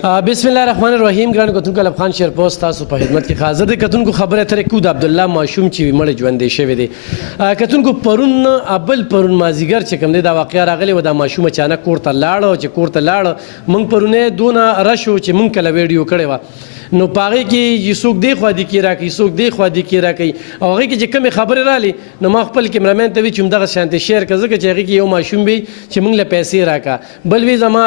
بسم الله الرحمن الرحیم ګران کتونکو الف خان شیر پوسټ تاسو په خدمت کې حاضر دي. کتونکو خبره ترې کو د عبد الله ماشوم چې مړ ژوندې شوی دی. کتونکو پرون مازیګر چې کوم دی دا واقعیا راغلی و دا ماشوم اچانک کور ته لاړ چې کور ته لاړ موږ پرونه دونه رشو چې موږ کله ویډیو کړی و نو پاره کې څوک دی خو دی کې راکې څوک دی خو دی کې راکې او هغه کې چې کوم خبره رالی نو ما خپل کیمرامین ته وی چې دغه شانتي شیر کزه چې هغه کې یو ماشوم وي چې موږ له پیسې راکا بل وی زما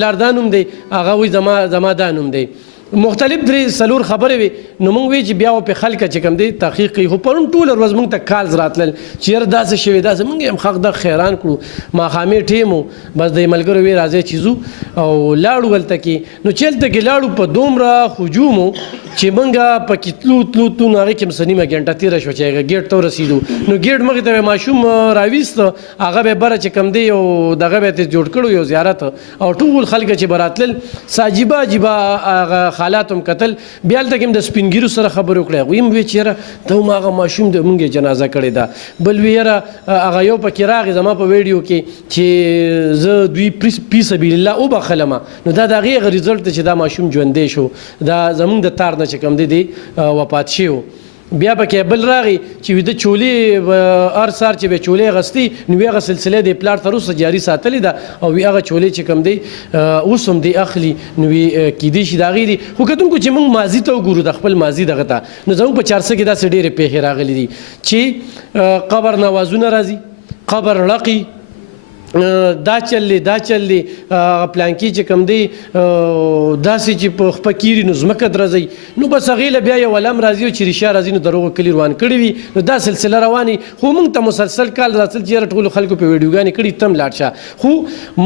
پلار دانوم دی هغه وی زما دانوم دی مختلف درې سلور خبرې وي نو موږ وی چې بیا په خلک چې کوم دی تحقیق کوي خو پرون ټول ورځ موږ ته کال راتلل چې یار داسې شوی داسې موږ هم حق د خیران کړو ما خامې ټیمو بس د ملګرو وی راځي چیزو او لاړو ولته کې نو چلته کې لاړو په دومره هجومو چې موږ په کتلو تلو هغه کې مسنیمه ګنټه تیر شو چې هغه ګیټ ته رسیدو نو ګیټ مخې ته ماشوم راويست هغه به بره چې کم دی او دغه به ته جوړ کړو یو زیارت او ټول خلک چې براتل ساجيبه جيبه حالاتم قتل بیا تل کوم د سپینګیرو سره خبرو کړی ویم وی چیرې ته ماغه ماشوم د مونږه جنازه کړی دا بل ویره هغه یو پکې راغی زما په ویډیو کې چې زه دوی پی سبیل الله او بخلمه نو دا دغه ریزلټ چې دا ماشوم ژوندې شو دا زمونږ د تار نه چې کم دی وفات شو بیا پکې بل راغی چې د چولې ار سار چې به چولې غستی نو هغه سلسله د پلار تر اوسه جاری ساتلې ده او هغه چولې چې کم دی اوسم دی اخلي نو کې دي شي دا غیري خو کتونکو چې موږ ماضي ته وګورو د خپل ماضي دغه ته نو زموږ په 400 کې دا ډېرې پیښې راغلي دي چې قبر نوازونه راځي قبر لقي دا چللی پلانکی چې کم دی داسې چې په خپکیری نو زمکه درځي نو بس غیله بیا یو علم راځي چې ریشه راځي نو دروغ کلی روان کړی وي نو دا سلسله رواني خو موږ ته مسلسل کال راتل چې ټول خلکو په ویډیوګانې کړي تم لاړ شه خو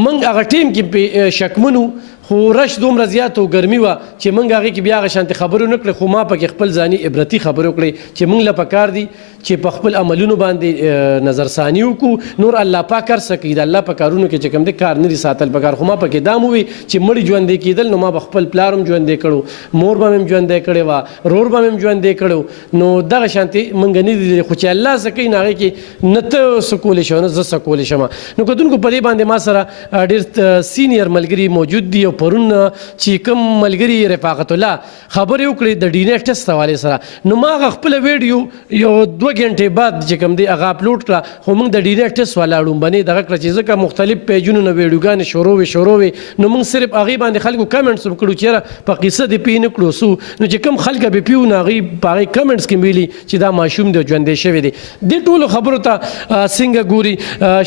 موږ هغه ټیم کې شکمنو خو رش دومره زیات او ګرمي و چې موږ هغه کې بیا غشانت خبرو نکړي خو ما په خپل ځاني عبرتي خبرو کړي چې موږ له پکار دي چې په خپل عملونو باندې نظر ثاني وکړو نور الله پاک کر سکی دا الله په کارونو کې چې کوم دي کار نه دي ساتل پکار خو ما پکې دام وي چې مړی ژوندې کېدل نو ما خپل پلارم ژوندې کړو مور به مم ژوندې کړي وا رور به مم ژوندې کړو نو دغه شانتي موږ نه دي خو چې الله سکی نه کې نته سکول شو نه ز سکول شمه نو کدونکو په دې باندې ما سره ډېر سینیئر ملګری موجود دي پرون چې کوم ملګری رفاقت الله خبرې وکړې د ډي ان ټیسټ حواله سره نو ما خپل ویډیو یو 2 غنټې بعد چې کوم دی هغه اپلوډ کړه خو موږ د ډي ان ټیسټ ولاړو باندې دغه کړ چې ځکه مختلف پیجونو نه ویډیوګانې شروع نو موږ صرف هغه باندې خلکو کمنټس وکړو چې په قصه دی پین کړو سو نو چې کوم خلک به پیو نه هغه په کمنټس کې ویلي چې دا ماشوم د ژوندې شوی دی د ټولو خبرو ته څنګه ګوري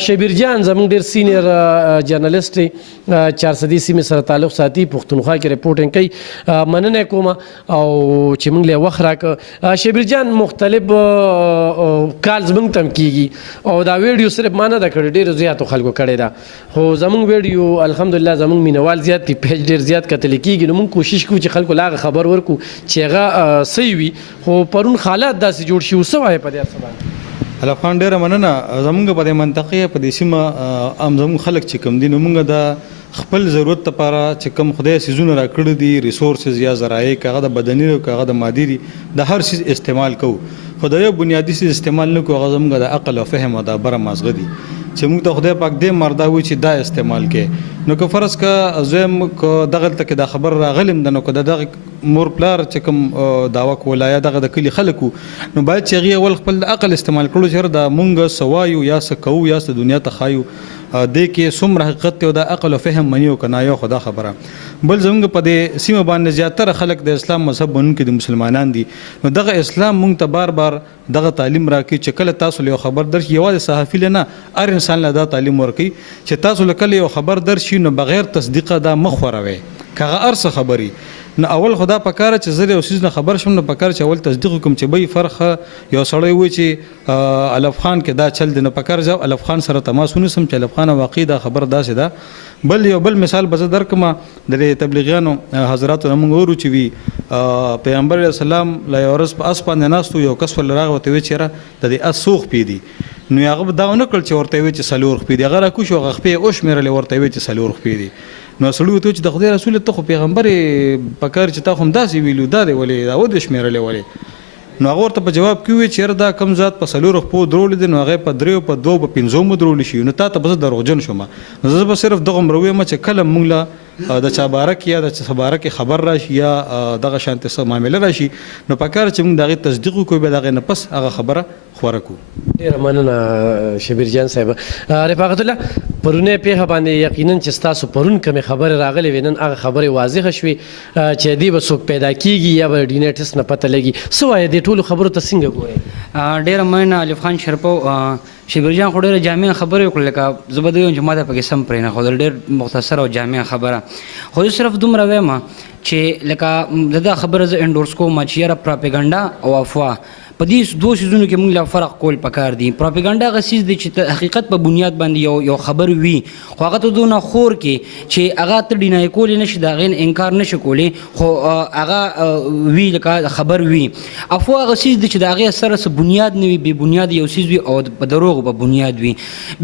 شبیر جان زموږ ډیر سینیئر جرنالست 400 سیمه سره تعلق ساتي پښتونخوا کې رپورټینګ کوي مننه کوم او چې موږ له وخت راک شبیر جان مختلف کالز موږ تم کیږي او دا ویډیو صرف ما نه دا کړی ډیر زیات خلکو کړی دا خو زموږ ویډیو الحمدلله زموږ مینوال زیات دي پیج ډیر زیات کتل کیږي نو موږ کوشش کوو چې خلکو لاغه خبر ورکو چې هغه صحیح وي خو پرون حالات داسې جوړ شي وسو وای په دې سبا الف خان ډیر مننه زموږ په دې منطقه په دې سیمه زموږ خلک چې کم دي نو موږ دا خپل ضرورت لپاره چې کم خدای سيزونه را کړی دي ریسورسز یا ذرایع کاغه د بدني او کاغه د مادي دي د هر شي استعمال کوو خدای بنیادی سي استعمال نه کوو غزمګه د عقل او فهم او د بره مازغه دي چې موږ ته خدای پاک دې مردا وي چې دا استعمال کې نو که فرض کا زم کو دغه تک دا خبر راغلم د نو کو دغه مور پلار چې کوم داوا کولایا دغه د کلی خلکو نو باید چې غي ول خپل عقل استعمال کړو چې دا مونږ سوایو یا سکو یا س دنیا ته خایو د کې څومره حقیقت او د عقل او فهم منیو کنه یو خدا خبره بل زموږ په دې سیمه باندې زیاتره خلک د اسلام مذهب باندې د مسلمانان دي نو دغه اسلام مونږ ته بار دغه تعلیم راکې چې کله تاسو له خبر درشي یوازې صحافي نه هر انسان له دا تعلیم ورکي چې تاسو له کله یو خبر درشي نو بغیر تصدیقه دا مخوروي کغه ارسه خبري نو اول خدا پکاره چې زره او سیز نه خبر شوم نو پکاره چې اول تصدیق کوم چې به فرخه یو سړی وي چې الف خان کې دا چل دی نو پکاره ځو الف خان سره تماس ونیسم چې الف خان واقعي دا خبر داسې ده بل یو بل مثال به درکما د تبلیغیانو حضرات موږ ورو چې وی پیغمبر اسلام لا یورس په اسپان ناستو یو کس ول راغوته وی چیرې د دې اسوخ پیدي نو هغه دا نه کړ چې ورته وی چې سلور پیدي هغه را کوشو غخپې او شمیرل ورته وی چې سلور پیدي نو سړی ته چې د خدای رسول ته خو پیغمبر پکار چې تا هم داسې ویلو دا دی ولې دا و د شمیرلې ولې نو هغه ورته په جواب کې وی چې دا کم ذات په سلور په درول دي نو هغه په دریو په 2 په 5 درول شي نو تا ته بس دروغجن شوم زه به صرف دغه مروي ما چې کله مونږ د چا باره کې یا د چا باره کې خبر راشي یا دغه شانتي څه معامله راشي نو پکار چې موږ دغه تصدیق وکړو به دغه نه پس هغه خبره خوره کو. ډیره مننه شبیر جان صاحب. رفاقت الله پرونه پیښه باندې یقینا چې تاسو پرون کوم خبره راغلی وینن هغه خبره واضحه شوې چې دی به څوک پیدا کیږي یا به ډي ان اې ټیسټ نه پته لګي څه وایي دې ټولو خبرو ته څنګه ګورئ؟ ډیره مننه الف خان شرپو. شبیر جان خو ډیره جامع خبرې وکړلې لکه زه به دوی چې ما ته پکې سم پرې نه ښودل ډېر مختصر او جامع خبره خو زه صرف دومره وایم چې لکه دا خبره زه انډورس کوم چې یاره پراپیګنډا او افواه په دې دوه سیزونو کې موږ له فرق کول پکار دي. پروپاګاندا هغه سیز دی چې حقیقت په بنیاد باندې یو خبر وي خو هغه ته دونه خور کې چې هغه ته ډینای کولی نشي د هغې انکار نشي کولی خو هغه وي لکه خبر وي. افوا هغه سیز دی چې د هغې سره څه بنیاد نه وي بې بنیاد یو سیز وي او په دروغو په بنیاد وي.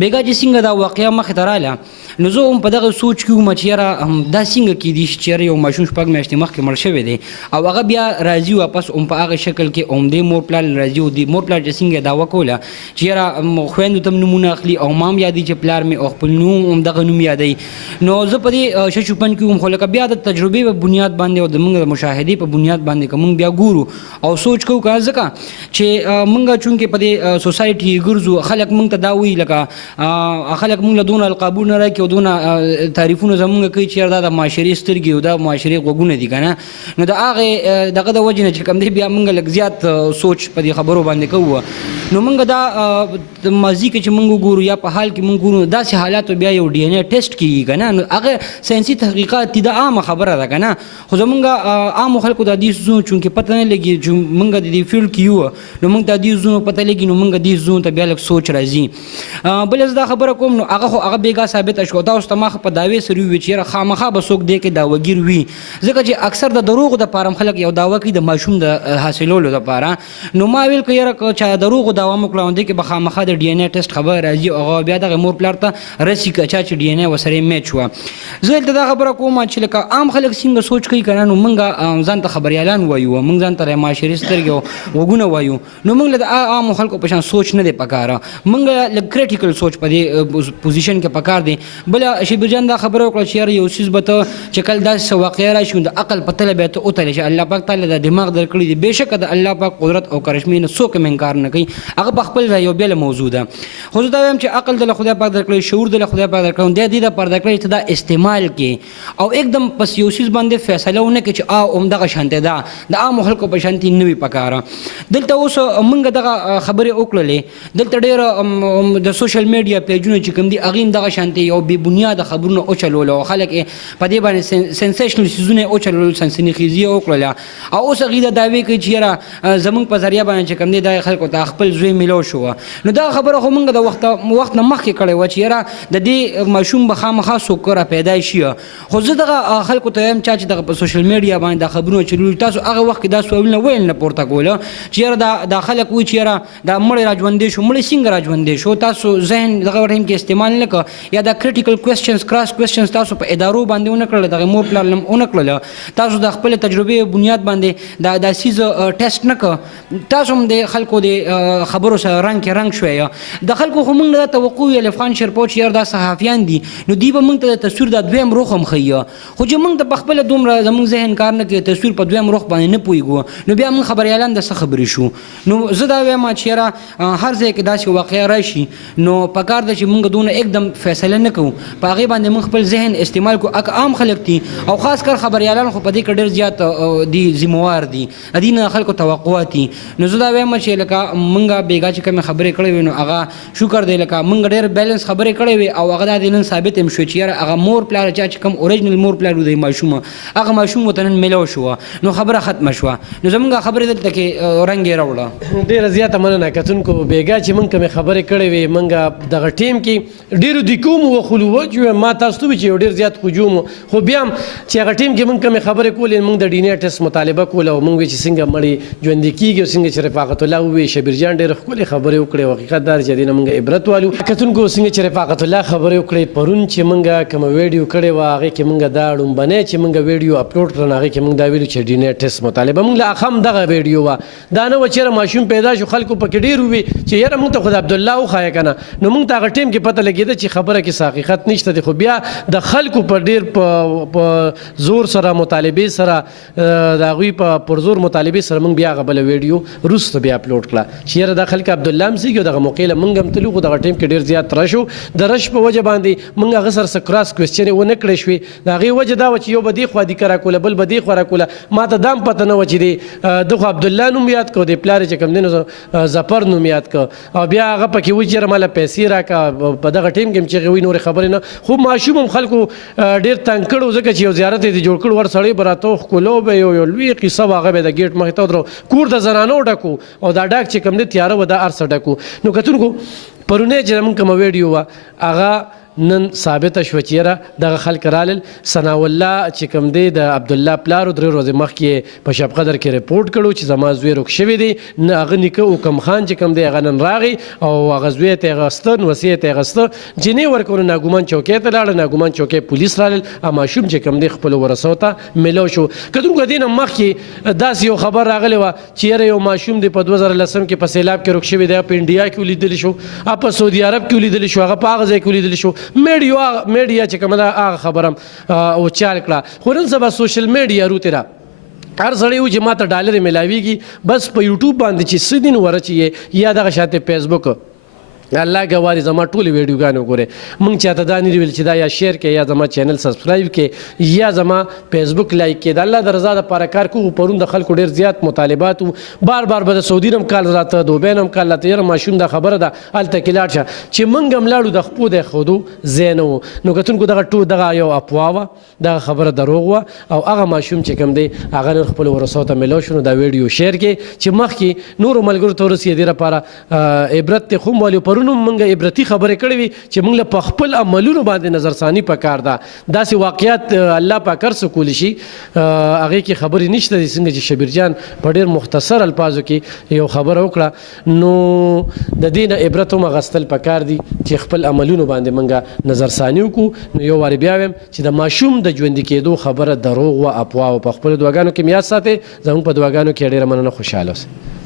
بېګا چې څنګه دا واقعه مخې ته راله نو زه هم په دغه سوچ کې وم چې یاره دا څنګه کیدی شي چې یاره یو ماشوم شپږ میاشتې مخکې مړ شوی دی او هغه بیا راځي واپس هم په هغه شکل کې همدې مور پلار راځي او د مور پلار چې څنګه دعوه کوله چې یاره خویندو ته هم نومونه اخلي او ما هم یادوي چې پلار مې او خپل نوم هم دغه نوم یادوي. نو زه په دې ششوپن کې وم خو لکه بیا د تجربې په بنیاد باندې او د موږ د مشاهدې په بنیاد باندې که موږ بیا ګورو او سوچ کوو که ځکه چې موږ چونکې په دې سوسایټي ګرځو خلک موږ ته دا وایي لکه خلک موږ له دونه القابونه راکړي او دونه تعریفونه زموږ کوي چې دا د معاشرې سترګې او د معاشرې غوږونه دي که نه نو د هغې دغه د وجې نه چې کوم دی بیا موږ لږ زیات سوچ په دې خبرو باندې کوو نو موږ دا ماضي کې چې موږ وګورو یا په حال کې موږ ګورو داسې حالاتو بیا یو ډي ان اې ټیسټ کېږي که نه نو هغه ساینسي تحقیقات دي دا عامه خبره ده که نه خو زموږ عامو خلکو د دې څیزونو چونکې پته نه لګي چې موږ د دې فیلډ کې یو نو موږ د دې څیزونو پته لګي نو موږ دې څیزونو ته بیا لږ سوچ راځي. بله زه دا خبره کوم نو هغه خو هغه بېګا ثابته شوه دا اوس ته ما په دعوې سره ووي چې یاره خامخا به څوک دی کې دعوهګیر وي ځکه چې اکثر د دروغو دپاره هم خلک یو دعوه کوي د ماشوم د حاصلولو دپاره نو ما ویل که یاره که چا دروغو دعوه مو کړه دې کې به خامخا د ډي ان اې ټیسټ خبره راځي او هغه بیا دغه مور پلار ته رسي که چا چې ډي ان اې ورسره میچ وه. زه دلته دا خبره کوم چې لکه عام خلک څنګه سوچ کوي که نه نو موږ ځان ته خبریالان وایو موږ ځان ته د معاشرې سترګې او غوږونه وایو نو موږ له د عامو خلکو په شان سوچ نه دی پکاره موږ لږ کریټیکل سوچ په دې پوزیشن کې پکار دی. بله شبیر جان دا خبره وکړه چې یاره یو څیز به ته چې کله داسې څه واقعه راشي د عقل په تله بیا ته وتلی چې الله پاک تعالی د دماغ درکړي دي بېشکه د الله پاک قدرت او کرشمې نه څوک هم انکار نه کوي هغه په خپل ځای یو بېله موضوع ده خو زه دا وایم چې عقل د له خدای پاک درکړی شعور د له خدای پاک درکړی دی دې دپاره درکړی چې دا استعمال کړي او एकदम پس یو څیز باندې فیصله ونه کړي چې همدغه شانتې ده د عامو خلکو په شانتې نه وي پکاره. دلته اوس موږ دغه خبرې وکړلې دلته ډېر د سوشل میډیا پیجونه چې کوم دي هغې هم دغه شانتې یو بې بنیاده خبرونه وچلول او خلک په دې باندې سنسیشنل څیزونه وچلول سنسنیخیزي یې وکړله او اوس هغوی دا دعوې کوي چې یاره زموږ په ذریعه باندې چې کوم دی دا خلکو ته خپل زوی میلو شوه نو دا خبره خو موږ د وخت نه مخکې کړې وه چې یاره د دې ماشوم به خامخا څوک را پیدا شي خو زه دغه خلکو ته وایم چا چې دغه په سوشل میډیا باندې دا خبرونه چلولي تاسو هغه وخت کې دا سوالونه ویل نه پورته کوله چې یاره دا خلک وایي چې یاره دا مړی را ژوندی شو مړی څنګه را ژوندی شو تاسو ذهن دغه ټایم کې استعمال نه کړه یا دا کریټیکل کوېسچنز کراس کوېسچنز تاسو په ادارو باندې ونه کړله دغه مور پلار ونه کړله تاسو د خپل تجربې بنیاد باندې دا سیز ټیسټ نه کړه تاسو هم د خلکو د خبرو سره رنګ کې رنګ شوی د خلکو خو موږ دا توقع وي الف خان شرپو چې یاره دا صحافیان دي نو دوی به موږ ته د تصویر دا دویم رخ هم ښیي خو چې موږ ته په خپله دومره زموږ ذهن کار نه کوي تصویر په دویم رخ باندې نه پوهېږو نو بیا موږ خبریالان د څه خبرې شو نو زه دا وایم چې یاره هر ځای کې داسې واقعه راشي نو پکار ده چې موږ دونه एकदम فیصله نه کوو په هغې باندې موږ خپل ذهن استعمال کوو عام خلک دي او خاص کر خبریالان خو په دې کې ډېر زیات دي ذمهوار دي د دې نه خلکو توقعات دي نو زه دا وایم چې لکه موږ بېګا چې کومې خبرې کړې وي نو هغه شکر دی لکه موږ ډېر بیلنس خبرې کړې وي او هغه دا د نن ثابت هم شو چې یاره هغه مور پلار چا چې کوم اوریجنل مور پلار و دی ماشوم هغه ماشوم ورته نن میلاو شوه نو خبره ختمه شوه نو زموږ خبرې دلته کې رنګ یې راوړه. ډېره زیاته مننه کتونکو بېګا چې موږ کومې خبرې کړې وې موږ دغه ټیم کې ډېرو دیکو مو وخلو چې ما تاسو ته چې یو ډېر زیات هجوم خو بیا هم چې هغه ټیم کې موږ کومې خبرې کولې موږ د ډي ان اې ټیسټ مطالبه کوله او موږ چې څنګه مړی ژوندي کېږي او څنګه څنګه چې رفاقت الله وی شبیر جان ډېر ښکلې خبرې وکړې او حقیقت دار چې دینه موږ عبرت والو کتونکو څنګه چې رفاقت الله خبرې وکړې پرون چې موږ کوم ویډیو کړې و هغه کې موږ دا ډومبنه چې موږ ویډیو اپلوډ کړو هغه کې موږ دا ویلو چې ډي ان اے ټیسټ مطالبه موږ لا اخم دغه ویډیو و دا نه و چې ماشوم پیدا شو خلکو پکې ډېر وي چې یاره موږ ته خدای عبد الله وخایه کنه نو موږ ته هغه ټیم کې پته لګیده چې خبره کې حقیقت نشته دی خو بیا د خلکو په ډېر په زور سره مطالبه سره د هغوی په پرزور مطالبه سره موږ بیا هغه بل ویډیو وروسته بیا اپلوډ کړه چې یاره دا خلک عبد الله هم سیږي دغه موقع له موږ هم تلو خو دغه ټیم کې ډېر زیات رش و د رش په وجه باندې موږ هغه سره کراس کوېسچنې ونه کړې شوې د هغې وجه دا وه چې یو به دې خوا دي راکوله بل به دې خوا راکوله ما ته دا هم پته نه وه چې دی ده خو عبدالله نوم یاد کړو د پلار چې کوم دی نو ظفر نوم یاد کړه او بیا هغه پکې وایي چې یاره ماله پیسې راکړه په دغه ټیم کې هم چې هغې وایي نورې خبرې نه خو ماشوم هم خلکو ډېر تنګ کړو ځکه چې یو زیارت یې جوړ کړو ور سړی به راته ښکلو به یو لوی قصه وه هغه به د ګیټ مخې ته ودرو کور د زنانو ډکو او دا ډک چې کوم دی تیاره وه دا هر څه ډکو نو کتونکو پرونی چې موږ کومه ویډیو وه هغه نن ثابته شوه چې یاره دغه خلک رالل ثناء الله چې کوم دی د عبدالله پلارو 3 ورځې مخکې په شب قدر کې رپورټ کړو چې زما زوی روک شوی دی نه هغه نیکه حکم خان چې کوم دی هغه نن راغی او هغه زوی ته یې اخیسته نوسۍ ته یې اخیسته جینۍ ورکړو ناګومان چوکۍ ته لاړه ناګومان چوکۍ پولیس رالل او ماشوم چې کوم دی خپلو ورثو ته میلو شو کتونکو دې نه مخکې داسې یو خبر راغلی وه چې یاره یو ماشوم دی په 2010 کې په سیلاب کې روک شوی دی په انډیا کې ولیدلی شو په سعودي عرب کې ولیدلی شو هغه په هغه ځای کې ولیدلی شو میډیا چې کومه ده هغه خبره او چال کړه خو نن سبا سوشل میډیا روتې را هر سړی و چې ما ته ډالرې میلاویږي بس په یوټیوب باندې چې څه دین ورچې یا دغه شاته فیسبوک الله ګواري زما ټولې ویډیوګانې وګورئ موږ چاته دا نه دي ویل چې دا یا شیر کړئ یا زما چینل سبسکرایب کړئ یا زما فیسبوک لایک کړئ د الله د رضا دپاره کار کوو پرون د خلکو ډېر زیات مطالبات و بار بار به د سعودي نه هم کال راته د دوبۍ نه هم کال راته یاره ماشوم دا خبره ده هلته کې لاړ شه چې موږ هم لاړو د خپو د ایښودو ځای نه و نو کتونکو دغه یو افوا وه دغه خبره دروغ وه او هغه ماشوم چې کوم دی هغه نن خپلو ورثو ته میلو شو نو دا ویډیو شیر کړئ چې مخکې نورو ملګرو ته ورسي دې لپاره عبرت دی خو والو پرون هم موږ عبرتي خبرې کړې وي چې موږ له په خپل عملونو باندې نظرثاني پکار ده داسې واقعیات الله پاک هر څه کولی شي هغې کې خبرې نشته دي څنګه چې شبیر جان په ډېر مختصر الفاظو کې یو خبره وکړه نو د دې نه عبرت هم اخیستل پکار دي چې خپل عملونو باندې موږ نظرثاني وکړو نو یو وارې بیا وایم چې د ماشوم د ژوندي کېدو خبره دروغ وه افوا وه په خپلو دعاګانو کې یاد ساتئ زموږ په دعاګانو کې ډېره مننه خوشحاله اوسئ